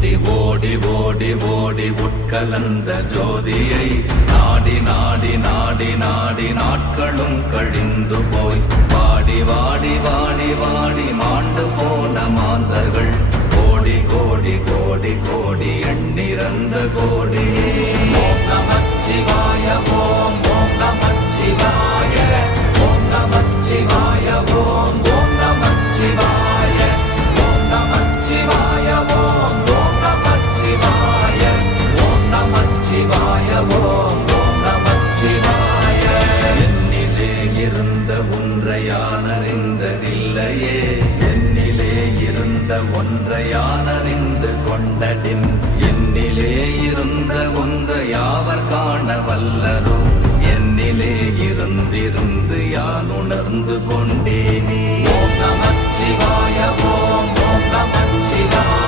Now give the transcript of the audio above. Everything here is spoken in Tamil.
ஓடி ஓடி ஓடி ஓடி உட்கலந்த ஜோதியை நாடி நாடி நாடி நாடி நாட்களும் கழிந்து போய் வாடி வாடி வாடி வாடி மாண்டு போன மாந்தர்கள் கோடி கோடி கோடி கோடி எண்ணிறந்த கோடி. ஓம் நமச்சிவாய ஓம் ஓம் நமச்சிவாய ஓம் நமச்சிவாய ஓம் ஓம் நமச்சிவாய ஓம் நமச்சிவாய ஓம் ஓம் நமச்சிவாய ஓம் நமச்சிவாய ஓம் ஓம் நமச்சிவாய. என்னிலே இருந்த ஒன்றை யான் அறிந்ததில்லையே, என்னிலே இருந்த ஒன்றை யான் அறிந்து கொண்டடின்